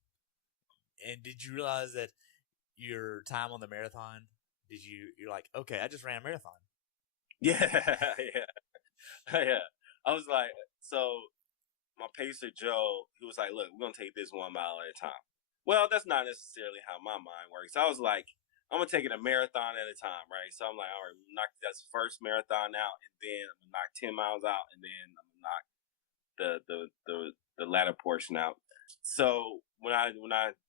and did you realize that your time on the marathon, you're like, okay, I just ran a marathon? Yeah, yeah. I was like, so my pacer, Joe, he was like, look, we're going to take this 1 mile at a time. Well, that's not necessarily how my mind works. I was like, I'm going to take it a marathon at a time, right? So I'm like, all right, knock this first marathon out, and then I'm going to knock 10 miles out, and then I'm going to knock the latter portion out. So when I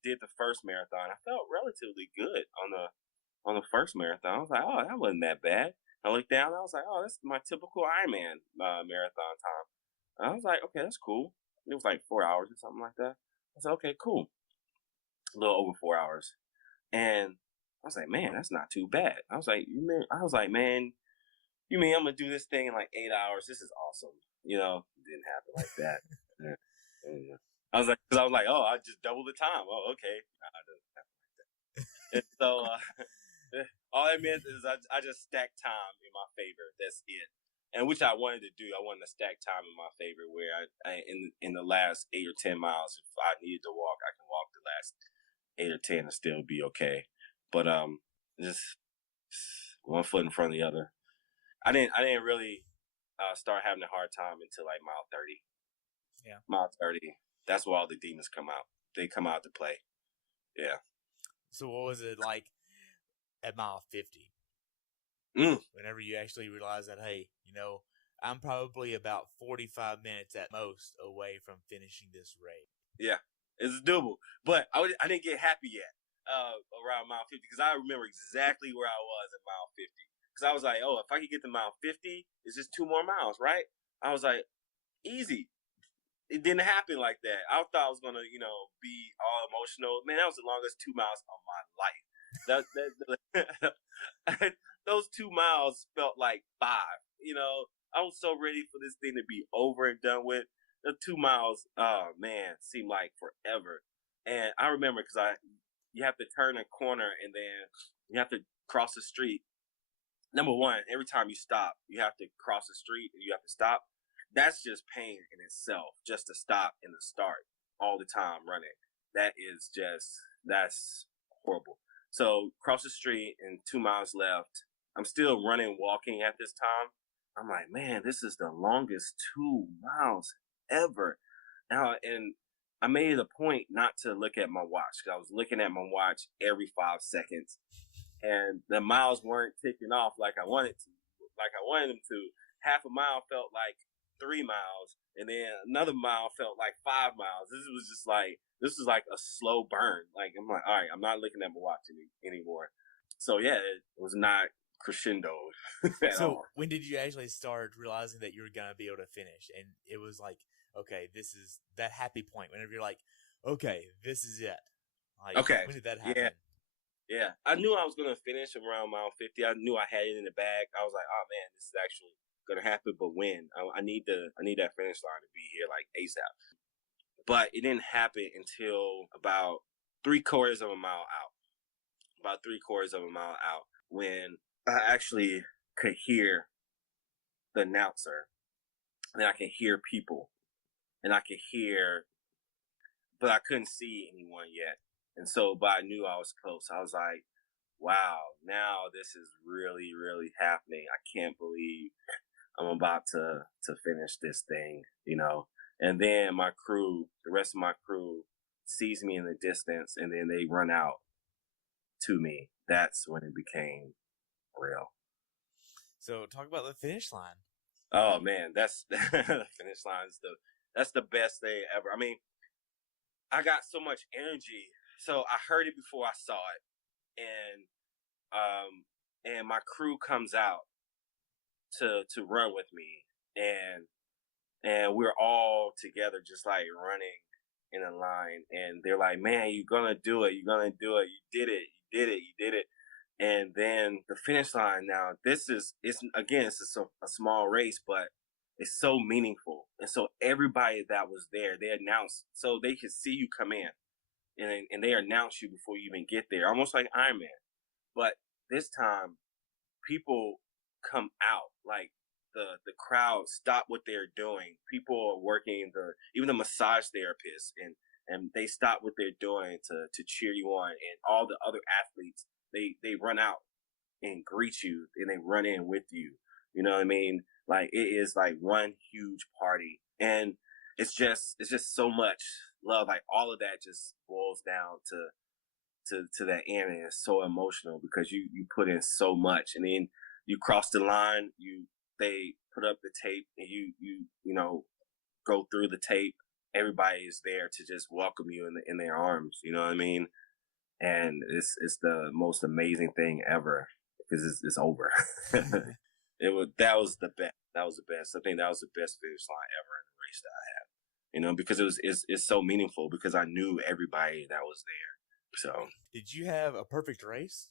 did the first marathon, I felt relatively good on the first marathon. I was like, oh, that wasn't that bad. I looked down, and I was like, oh, that's my typical Ironman marathon time. And I was like, okay, that's cool. It was like 4 hours or something like that. I said, okay, cool. A little over 4 hours. And I was like, man, that's not too bad. I was like, man, you mean I'm going to do this thing in like 8 hours? This is awesome. It didn't happen like that. Yeah. I was like, oh, I just doubled the time. Oh, okay. Nah, it doesn't happen like that. And so all that meant is I just stacked time in my favor. That's it. And which I wanted to do. I wanted to stack time in my favor where I in the last 8 or 10 miles, if I needed to walk, I can walk the last 8 or 10 and still be okay. But just one foot in front of the other. I didn't really start having a hard time until like mile 30. Yeah. Mile 30. That's where all the demons come out. They come out to play. Yeah. So what was it like at mile 50? Whenever you actually realize that, hey, I'm probably about 45 minutes at most away from finishing this race. Yeah, it's doable. But I didn't get happy yet around mile 50 because I remember exactly where I was at mile 50. Because I was like, oh, if I could get to mile 50, it's just 2 more miles, right? I was like, easy. It didn't happen like that. I thought I was going to, be all emotional. Man, that was the longest 2 miles of my life. Those 2 miles felt like 5. I was so ready for this thing to be over and done with. The 2 miles, oh man, seemed like forever. And I remember because you have to turn a corner and then you have to cross the street. Number one, every time you stop, you have to cross the street and you have to stop. That's just pain in itself, just to stop and to start all the time running. That's horrible. So cross the street and 2 miles left. I'm still running, walking at this time. I'm like, man, this is the longest 2 miles ever. And I made it a point not to look at my watch because I was looking at my watch every 5 seconds. And the miles weren't ticking off like I wanted them to. Half a mile felt like 3 miles, and then another mile felt like 5 miles. This was like a slow burn. Like I'm like, all right, I'm not looking at my watch anymore. So yeah, it was not crescendoed at So all. when did you actually start realizing that you were going to be able to finish? And it was like, okay, this is that happy point whenever you're like, okay, this is it. Like, Okay. when did that happen? Yeah. Yeah. I knew I was going to finish around mile 50. I knew I had it in the bag. I was like, oh man, this is actually going to happen. But when? I need that finish line to be here like ASAP. But it didn't happen until about 3/4 of a mile out. About 3/4 of a mile out, when I actually could hear the announcer, and I could hear people, and I could hear, but I couldn't see anyone yet. And so, but I knew I was close. I was like, wow, now this is really, really happening. I can't believe I'm about to finish this thing, you know. And then my crew, the rest of my crew, sees me in the distance, and then they run out to me. That's when it became real. So talk about the finish line. Oh man, that's the finish line is that's the best day ever. I mean, I got so much energy. So I heard it before I saw it, and my crew comes out to run with me, and we're all together, just like running in a line, and they're like, "Man, you're gonna do it! You're gonna do it! You did it! You did it! You did it!" And then the finish line. Now, it's a small race, but it's so meaningful, and so everybody that was there, they announced so they could see you come in, and they announce you before you even get there, almost like Iron Man. But this time, people come out, like the crowd stop what they're doing. People are working, even the massage therapists, and they stop what they're doing to cheer you on, and all the other athletes, they run out and greet you, and they run in with you. You know what I mean? Like, it is like one huge party, and it's just so much love. Like, all of that just boils down to that end, and it's so emotional because you put in so much, and then you cross the line, they put up the tape, and you know, go through the tape. Everybody is there to just welcome you in their arms. You know what I mean? And it's the most amazing thing ever because it's over. That was the best. That was the best. I think that was the best finish line ever in the race that I had. You know, because it's so meaningful because I knew everybody that was there. So, did you have a perfect race?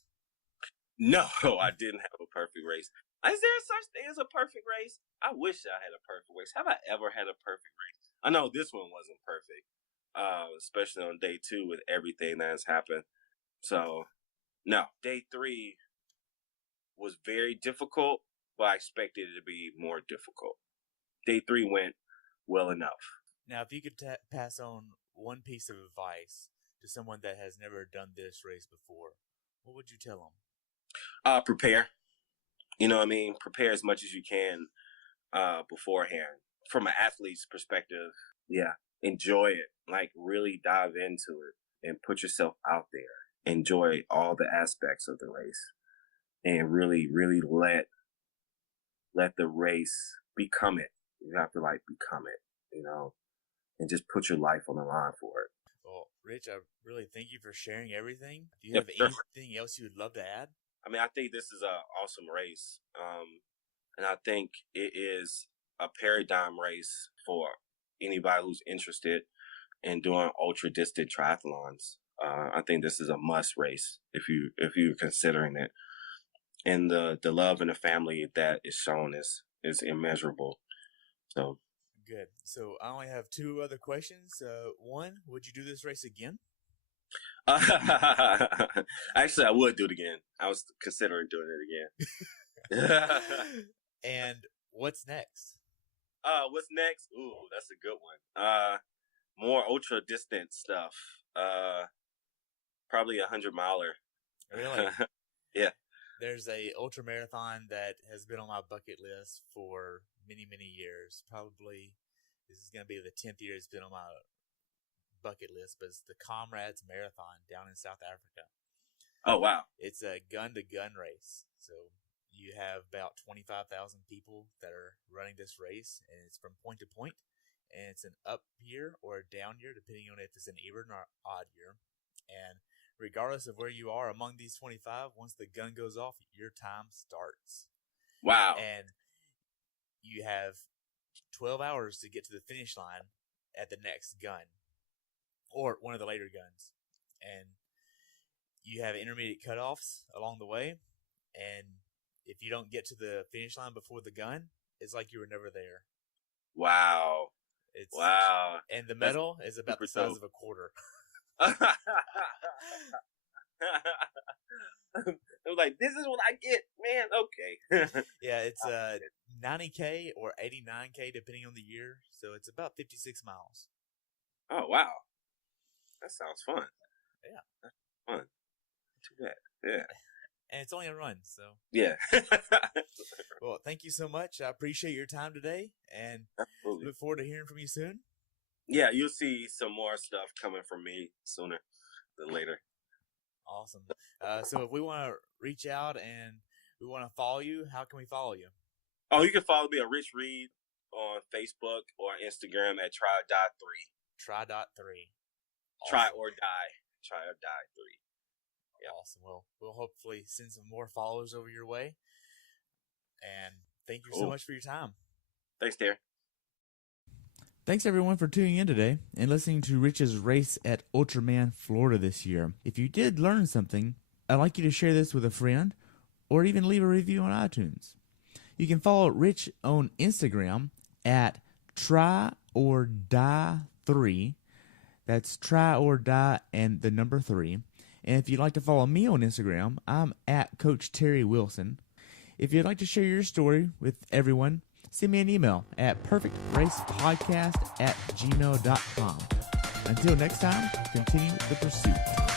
No, I didn't have a perfect race. Is there such thing as a perfect race? I wish I had a perfect race. Have I ever had a perfect race? I know this one wasn't perfect, especially on day 2 with everything that has happened. So, no, day 3 was very difficult, but I expected it to be more difficult. Day 3 went well enough. Now, if you could pass on one piece of advice to someone that has never done this race before, what would you tell them? Prepare. You know what I mean? Prepare as much as you can beforehand. From an athlete's perspective, yeah, enjoy it. Like, really dive into it and put yourself out there. Enjoy all the aspects of the race, and really, really let the race become it. You have to become it, you know, and just put your life on the line for it. Well, Rich, I really thank you for sharing everything. Do you Yep, have sure. anything else you would love to add? I mean, I think this is an awesome race. And I think it is a paradigm race for anybody who's interested in doing ultra distant triathlons. I think this is a must race if you're considering it. And the love and the family that is shown is immeasurable. So good. So I only have 2 other questions. One, would you do this race again? Actually, I would do it again. I was considering doing it again. And what's next? What's next? Ooh, that's a good one. More ultra distant stuff. Probably 100-miler. Really? Yeah. There's a ultra marathon that has been on my bucket list for many, many years. Probably this is going to be the 10th year it's been on my bucket list, but it's the Comrades Marathon down in South Africa. Oh, wow. It's a gun-to-gun race. So you have about 25,000 people that are running this race, and it's from point to point, and it's an up year or a down year, depending on if it's an even or odd year. And regardless of where you are among these 25, once the gun goes off, your time starts. Wow. And you have 12 hours to get to the finish line at the next gun or one of the later guns. And you have intermediate cutoffs along the way. And if you don't get to the finish line before the gun, it's like you were never there. Wow. Wow. And the medal is about the size of a quarter. It was like, this is what I get, man. Okay. Yeah, it's 90K or 89K depending on the year. So it's about 56 miles. Oh, wow. That sounds fun. Yeah. That's fun. Too bad. Yeah. And it's only a run, so. Yeah. Well, thank you so much. I appreciate your time today, and Absolutely. look forward to hearing from you soon. Yeah, you'll see some more stuff coming from me sooner than later. Awesome. So if we want to reach out and we want to follow you, how can we follow you? Oh, you can follow me at Rich Reed on Facebook or Instagram at try.3. Try.3. Try or die. Try or die 3. Yeah. Awesome. Well, we'll hopefully send some more followers over your way. And thank you so much for your time. Thanks, Terry. Thanks everyone for tuning in today and listening to Rich's race at Ultraman, Florida this year. If you did learn something, I'd like you to share this with a friend or even leave a review on iTunes. You can follow Rich on Instagram at tryordie3. That's try or die and the number 3. And if you'd like to follow me on Instagram, I'm at Coach Terry Wilson. If you'd like to share your story with everyone, send me an email at perfectracepodcast@gmail.com. Until next time, continue the pursuit.